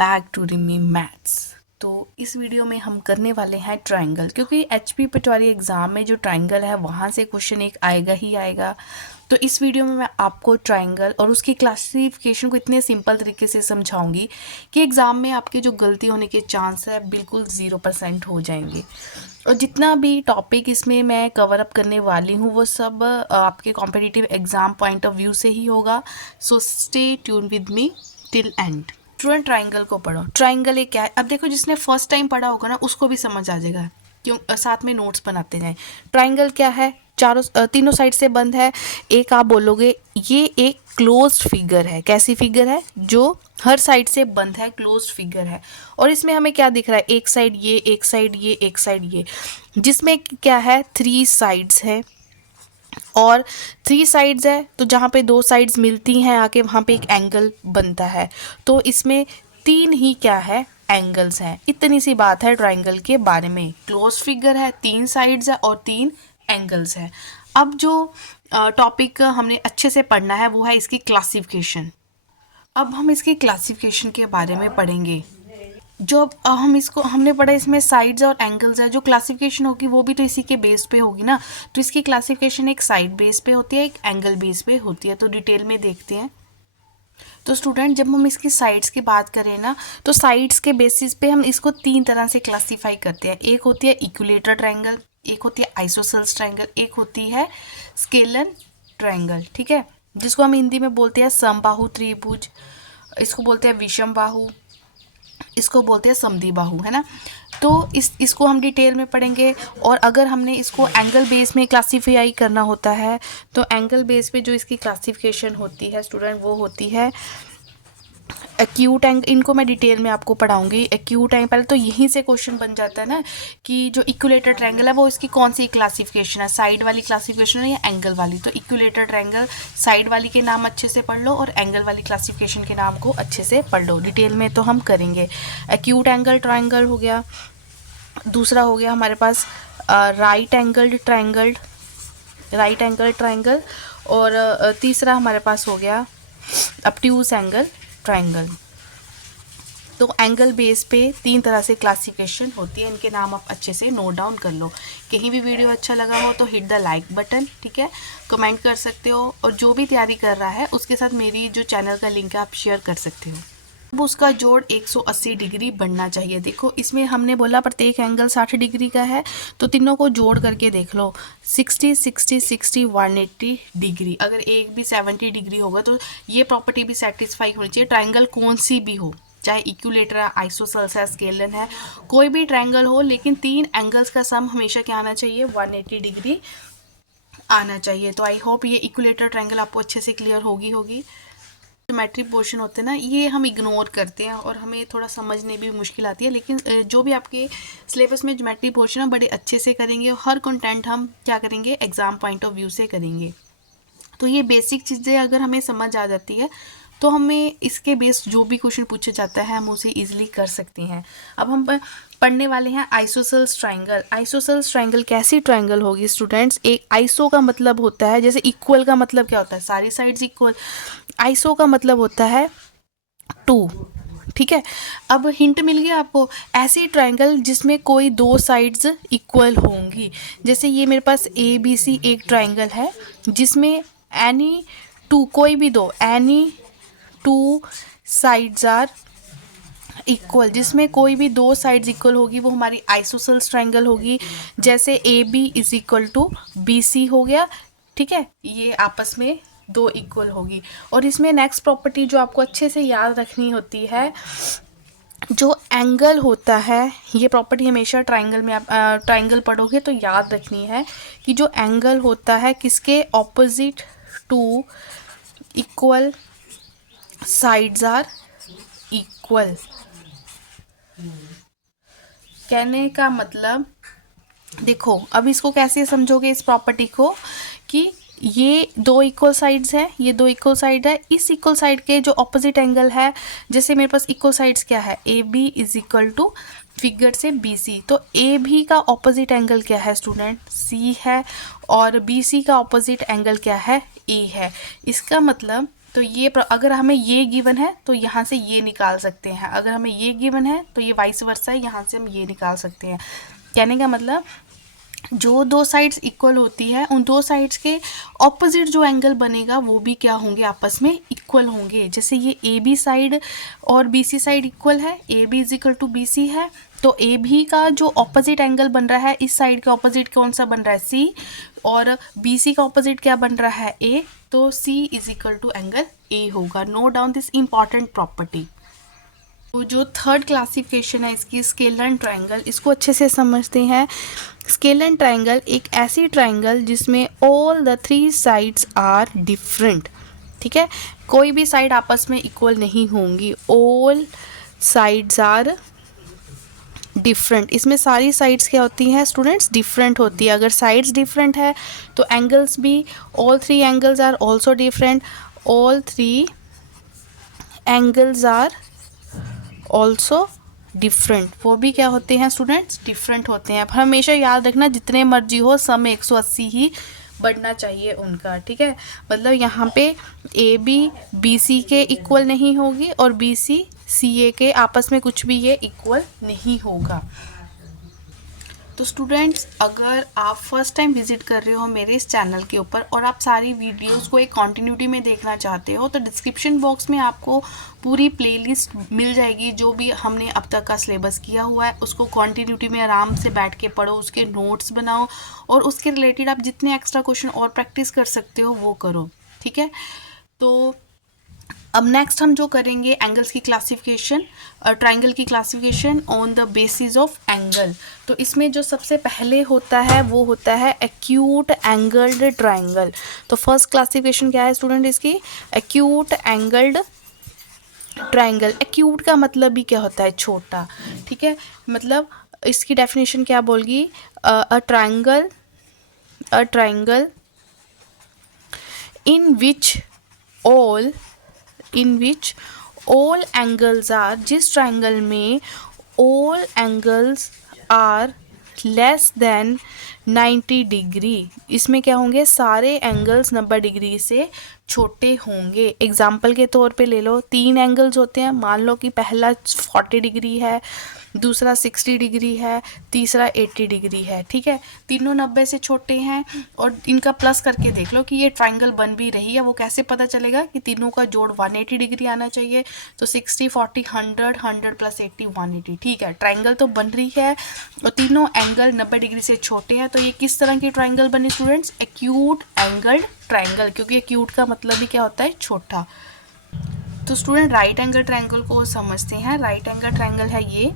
Back to Rimi maths. तो इस video में हम करने वाले हैं ट्रायंगल, क्योंकि एचपी पटवारी एग्ज़ाम में जो ट्रायंगल है वहाँ से क्वेश्चन एक आएगा ही आएगा। तो इस वीडियो में मैं आपको ट्रायंगल और उसकी क्लासिफिकेशन को इतने सिंपल तरीके से समझाऊंगी कि एग्ज़ाम में आपके जो गलती होने के चांस है बिल्कुल 0% हो जाएंगे। और जितना भी टॉपिक इसमें मैं कवर अप करने वाली हूँ वो सब आपके competitive exam point of view से ही होगा। So stay tune with me till and. Student triangle को पढ़ो। ट्रायंगल एक क्या है, अब देखो जिसने फर्स्ट टाइम पढ़ा होगा ना उसको भी समझ आ जाएगा, क्यों साथ में नोट्स बनाते जाएं। ट्रायंगल क्या है, तीनों साइड से बंद है। एक आप बोलोगे ये एक क्लोज्ड फिगर है। कैसी फिगर है? जो हर साइड से बंद है, क्लोज्ड फिगर है। और इसमें हमें क्या दिख रहा है? एक साइड ये, एक साइड ये, एक साइड ये, जिसमें क्या है 3 साइड्स है। और 3 साइड्स है तो जहाँ पे 2 साइड्स मिलती हैं आके वहाँ पे एक एंगल बनता है। तो इसमें 3 ही क्या है? एंगल्स हैं। इतनी सी बात है ट्रायंगल के बारे में। क्लोज फिगर है, 3 साइड्स है और 3 एंगल्स है। अब जो टॉपिक हमने अच्छे से पढ़ना है वो है इसकी क्लासिफिकेशन। अब हम इसकी क्लासिफिकेशन के बारे में पढ़ेंगे। जो हम इसको हमने पढ़ा, इसमें साइड्स और एंगल्स है। जो क्लासिफिकेशन होगी वो भी तो इसी के बेस पे होगी ना। तो इसकी क्लासिफिकेशन एक साइड बेस पे होती है, एक एंगल बेस पे होती है। तो डिटेल में देखते हैं। तो स्टूडेंट जब हम इसकी साइड्स की बात करें ना, तो साइड्स के बेसिस पे हम इसको 3 तरह से क्लासीफाई करते हैं। एक होती है इक्विलेटर ट्रायंगल, एक होती है आइसोसेल्स ट्रायंगल, एक होती है स्केलन ट्रायंगल। ठीक है, जिसको हम हिंदी में बोलते हैं समबाहु त्रिभुज, इसको बोलते हैं विषम बाहु, इसको बोलते हैं समद्विबाहु, है ना। तो इसको हम डिटेल में पढ़ेंगे। और अगर हमने इसको एंगल बेस में क्लासीफाई करना होता है तो एंगल बेस पे जो इसकी क्लासिफिकेशन होती है स्टूडेंट वो होती है एक्यूट एंगल। इनको मैं डिटेल में आपको पढ़ाऊंगी। एक्यूट एंगल, पहले तो यहीं से क्वेश्चन बन जाता है ना कि जो इक्विलेटर ट्रायंगल है वो इसकी कौन सी क्लासिफिकेशन है, साइड वाली क्लासिफिकेशन है या एंगल वाली। तो इक्विलेटर ट्रायंगल साइड वाली के नाम अच्छे से पढ़ लो और एंगल वाली क्लासिफिकेशन के नाम को अच्छे से पढ़ लो। डिटेल में तो हम करेंगे। एक्यूट एंगल ट्रायंगल हो गया, दूसरा हो गया हमारे पास राइट एंगल्ड ट्रायंगल, और तीसरा हमारे पास हो गया ऑब्ट्यूज एंगल ट्रायंगल। तो एंगल बेस पे 3 तरह से क्लासिफिकेशन होती है। इनके नाम आप अच्छे से नोट डाउन कर लो। कहीं भी वीडियो अच्छा लगा हो तो हिट द लाइक बटन, ठीक है, कमेंट कर सकते हो। और जो भी तैयारी कर रहा है उसके साथ मेरी जो चैनल का लिंक है आप शेयर कर सकते हो। अब उसका जोड़ 180 डिग्री बनना चाहिए। देखो इसमें हमने बोला प्रत्येक एंगल 60 डिग्री का है, तो तीनों को जोड़ करके देख लो 60 60 60 180 डिग्री। अगर एक भी 70 डिग्री होगा तो ये प्रॉपर्टी भी सेटिस्फाई होनी चाहिए, ट्रायंगल कौन सी भी हो, चाहे इक्विलेटर है, आइसोसेल्स है, स्केलन है, कोई भी ट्रायंगल हो, लेकिन 3 एंगल्स का सम हमेशा क्या आना चाहिए? 180 डिग्री आना चाहिए। तो आई होप ये इक्विलेटर ट्रायंगल आपको अच्छे से क्लियर होगी। ज्योमेट्रिक पोर्शन होते हैं ना, ये हम इग्नोर करते हैं और हमें थोड़ा समझने भी मुश्किल आती है। लेकिन जो भी आपके सिलेबस में ज्योमेट्रिक पोर्शन है बड़े अच्छे से करेंगे। हर कंटेंट हम क्या करेंगे? एग्जाम पॉइंट ऑफ व्यू से करेंगे। तो ये बेसिक चीज़ें अगर हमें समझ आ जाती है तो हमें इसके बेस जो भी क्वेश्चन पूछा जाता है हम उसे इजीली कर सकते हैं। अब हम पढ़ने वाले हैं आइसोसेल्स ट्रायंगल। आइसोसेल्स ट्रायंगल कैसी ट्रायंगल होगी स्टूडेंट्स? एक आइसो का मतलब होता है, जैसे इक्वल का मतलब क्या होता है? सारी साइड्स इक्वल। आइसो का मतलब होता है 2। ठीक है, अब हिंट मिल गया आपको। ऐसी ट्रायंगल जिसमें कोई 2 साइड्स इक्वल होंगी। जैसे ये मेरे पास ABC एक ट्रायंगल है जिसमें एनी 2, कोई भी 2, एनी 2 साइड्स आर इक्वल, जिसमें कोई भी 2 साइड्स इक्वल होगी वो हमारी आइसोसेल्स ट्रायंगल होगी। जैसे AB is equal to BC हो गया। ठीक है, ये आपस में 2 इक्वल होगी। और इसमें नेक्स्ट प्रॉपर्टी जो आपको अच्छे से याद रखनी होती है, जो एंगल होता है, ये प्रॉपर्टी हमेशा ट्रायंगल में आप ट्रायंगल पढ़ोगे तो याद रखनी है कि जो एंगल होता है किसके opposite to equal sides are equal. कहने का मतलब देखो, अब इसको कैसे समझोगे इस प्रॉपर्टी को कि ये 2 इक्वल साइड्स हैं, ये 2 इक्वल साइड है, इस इक्वल साइड के जो ऑपोजिट एंगल है, जैसे मेरे पास इक्वल साइड्स क्या है? AB is equal to figure से BC। तो AB का ऑपोजिट एंगल क्या है स्टूडेंट? C है। और BC का ऑपोजिट एंगल क्या है? A है। इसका मतलब तो ये अगर हमें ये गिवन है तो यहाँ से ये निकाल सकते हैं, अगर हमें ये गिवन है तो ये वाइस वर्सा है, यहाँ से हम ये निकाल सकते हैं। कहने का मतलब जो दो साइड्स इक्वल होती है उन दो साइड्स के ऑपोजिट जो एंगल बनेगा वो भी क्या होंगे, आपस में इक्वल होंगे। जैसे ये ए बी साइड और बी सी साइड इक्वल है, A B is equal to B C है, तो ए भी का जो ऑपोजिट एंगल बन रहा है इस साइड के ऑपोजिट कौन सा बन रहा है, सी, और बी सी का ऑपोजिट क्या बन रहा है, ए, तो C is equal to angle A होगा। Note down this important property. तो जो थर्ड क्लासिफिकेशन है इसकी, स्केलर एंड ट्रायंगल, इसको अच्छे से समझते हैं। स्केलर एंड ट्रायंगल एक ऐसी ट्रायंगल जिसमें all the three sides are different, ठीक है, कोई भी साइड आपस में इक्वल नहीं होंगी, ऑल साइड्स आर डिफरेंट। इसमें सारी साइड्स क्या होती हैं स्टूडेंट्स, डिफरेंट होती है। अगर साइड्स डिफरेंट है तो एंगल्स भी, all three angles are also different, all three angles are also different, वो भी क्या होते हैं स्टूडेंट्स, डिफरेंट होते हैं। हमेशा याद रखना जितने मर्जी हो सम 180 ही बढ़ना चाहिए उनका, ठीक है। मतलब यहाँ पे ए बी बी सी के इक्वल नहीं होगी और बी सी सी ए के आपस में कुछ भी ये इक्वल नहीं होगा। तो स्टूडेंट्स, अगर आप फर्स्ट टाइम विजिट कर रहे हो मेरे इस चैनल के ऊपर और आप सारी वीडियोस को एक कॉन्टिन्यूटी में देखना चाहते हो तो डिस्क्रिप्शन बॉक्स में आपको पूरी प्लेलिस्ट मिल जाएगी। जो भी हमने अब तक का सिलेबस किया हुआ है उसको कॉन्टिन्यूटी में आराम से बैठ के पढ़ो, उसके नोट्स बनाओ और उसके रिलेटेड आप जितने एक्स्ट्रा क्वेश्चन और प्रैक्टिस कर सकते हो वो करो, ठीक है। तो अब नेक्स्ट हम जो करेंगे एंगल्स की क्लासिफिकेशन, ट्रायंगल की classification on the basis of angle. तो इसमें जो सबसे पहले होता है वो होता है एक्यूट एंगल्ड ट्रायंगल। तो फर्स्ट क्लासिफिकेशन क्या है स्टूडेंट इसकी, एक्यूट एंगल्ड ट्रायंगल। एक्यूट का मतलब भी क्या होता है, छोटा, ठीक है। मतलब इसकी डेफिनेशन क्या बोलगी, a triangle in which all angles are, जिस ट्रायंगल में all angles are less than 90 degree, इसमें क्या होंगे, सारे एंगल्स 90 डिग्री से छोटे होंगे। एग्जाम्पल के तौर पे ले लो, तीन एंगल्स होते हैं, मान लो कि पहला 40 डिग्री है, दूसरा 60 डिग्री है, तीसरा 80 डिग्री है, ठीक है। तीनों 90 से छोटे हैं और इनका प्लस करके देख लो कि ये ट्रायंगल बन भी रही है। वो कैसे पता चलेगा कि तीनों का जोड़ 180 डिग्री आना चाहिए, तो 60 40 100 100 प्लस 80 180, ठीक है। ट्रायंगल तो बन रही है और तीनों एंगल 90 डिग्री से छोटे हैं, तो ये किस तरह की ट्रायंगल बनी स्टूडेंट्स, एक्यूट एंगल्ड ट्रायंगल, क्योंकि एक्यूट का मतलब भी क्या होता है, छोटा। तो स्टूडेंट राइट एंगल ट्रायंगल को समझते हैं। राइट एंगल ट्रायंगल है ये,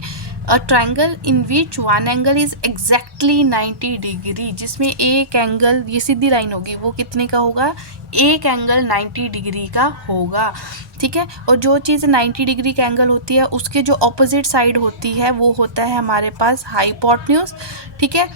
अ triangle in which one angle is exactly 90 degree, जिसमें एक एंगल, ये सीधी लाइन होगी, वो कितने का होगा, एक एंगल 90 डिग्री का होगा, ठीक है। और जो चीज़ 90 डिग्री का एंगल होती है उसके जो ऑपोजिट साइड होती है वो होता है हमारे पास हाइपोटेन्यूज, ठीक है।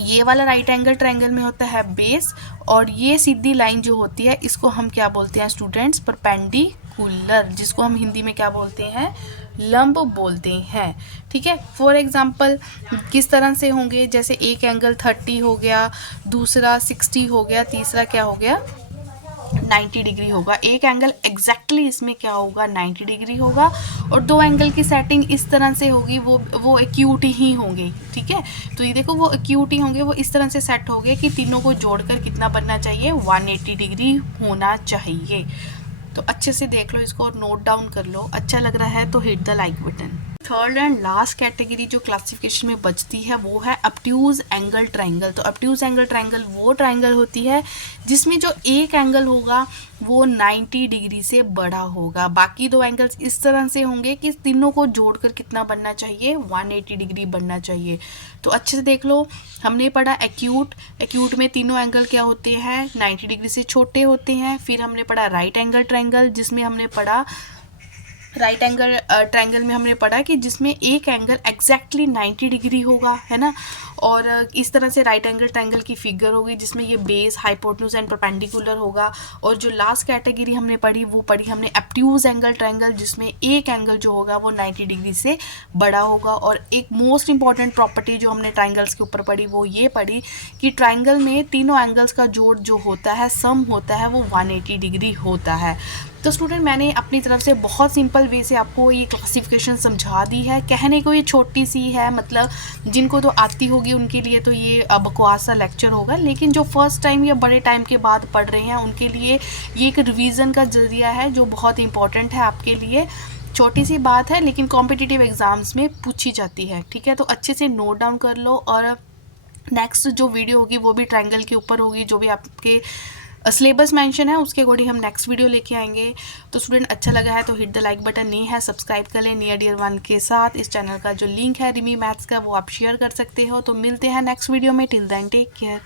ये वाला राइट एंगल ट्रायंगल में होता है बेस, और ये सीधी लाइन जो होती है इसको हम क्या बोलते हैं स्टूडेंट्स, परपेंडिकुलर, जिसको हम हिंदी में क्या बोलते हैं, लंब बोलते हैं, ठीक है। फॉर एग्जांपल किस तरह से होंगे, जैसे एक एंगल 30 हो गया, दूसरा 60 हो गया, तीसरा क्या हो गया 90 डिग्री होगा। एक एंगल एग्जैक्टली इसमें क्या होगा 90 डिग्री होगा, और दो एंगल की सेटिंग इस तरह से होगी, वो एक्यूट ही होंगे, ठीक है। तो ये देखो वो एक्यूट ही होंगे, वो इस तरह से सेट हो गए कि तीनों को जोड़कर कितना बनना चाहिए, 180 डिग्री होना चाहिए। तो अच्छे से देख लो इसको और नोट डाउन कर लो। अच्छा लग रहा है तो hit the like button. Third and last category जो क्लासिफिकेशन में बचती है वो है ऑब्ट्यूज एंगल ट्रायंगल। तो ऑब्ट्यूज एंगल ट्रायंगल वो ट्रायंगल होती है जिसमें जो एक एंगल होगा वो 90 डिग्री से बड़ा होगा, बाकी दो एंगल्स इस तरह से होंगे कि तीनों को जोड़कर कितना बनना चाहिए, 180 डिग्री बनना चाहिए। तो अच्छे से देख लो, हमने पढ़ा एक्यूट में तीनों एंगल क्या होते हैं, 90 डिग्री से छोटे होते हैं। फिर हमने पढ़ा राइट एंगल ट्रायंगल जिसमें हमने पढ़ा राइट एंगल ट्रायंगल में हमने पढ़ा कि जिसमें एक एंगल एग्जैक्टली 90 डिग्री होगा, है ना। और इस तरह से राइट एंगल ट्रायंगल की फिगर होगी जिसमें ये बेस, हाइपोटेन्यूज एंड परपेंडिकुलर होगा। और जो लास्ट कैटेगरी हमने पढ़ी वो पढ़ी हमने एब्ट्यूज एंगल ट्रायंगल, जिसमें एक एंगल जो होगा वो 90 डिग्री से बड़ा होगा। और एक मोस्ट इंपॉर्टेंट प्रॉपर्टी जो हमने ट्रायंगल्स के ऊपर पढ़ी वो ये पढ़ी कि ट्रायंगल में तीनों एंगल्स का जोड़ जो होता है, सम होता है, वो 180 डिग्री होता है। तो स्टूडेंट, मैंने अपनी तरफ से बहुत सिंपल वे से आपको ये क्लासिफिकेशन समझा दी है। कहने को ये छोटी सी है, मतलब जिनको तो आती होगी उनके लिए तो ये बकवास सा लेक्चर होगा, लेकिन जो फर्स्ट टाइम या बड़े टाइम के बाद पढ़ रहे हैं उनके लिए ये एक रिवीजन का जरिया है जो बहुत इंपॉर्टेंट है आपके लिए। छोटी सी बात है लेकिन कॉम्पिटिटिव एग्ज़ाम्स में पूछी जाती है, ठीक है। तो अच्छे से नोट डाउन कर लो। और नेक्स्ट जो वीडियो होगी वो भी ट्रायंगल के ऊपर होगी, जो भी आपके सिलेबस मेंशन है उसके अकॉर्डिंग हम नेक्स्ट वीडियो लेके आएंगे। तो स्टूडेंट, अच्छा लगा है तो हिट द लाइक बटन, नहीं है सब्सक्राइब कर लें नियर डियर वन के साथ। इस चैनल का जो लिंक है रिमी मैथ्स का वो आप शेयर कर सकते हो। तो मिलते हैं नेक्स्ट वीडियो में, टिल देन टेक केयर।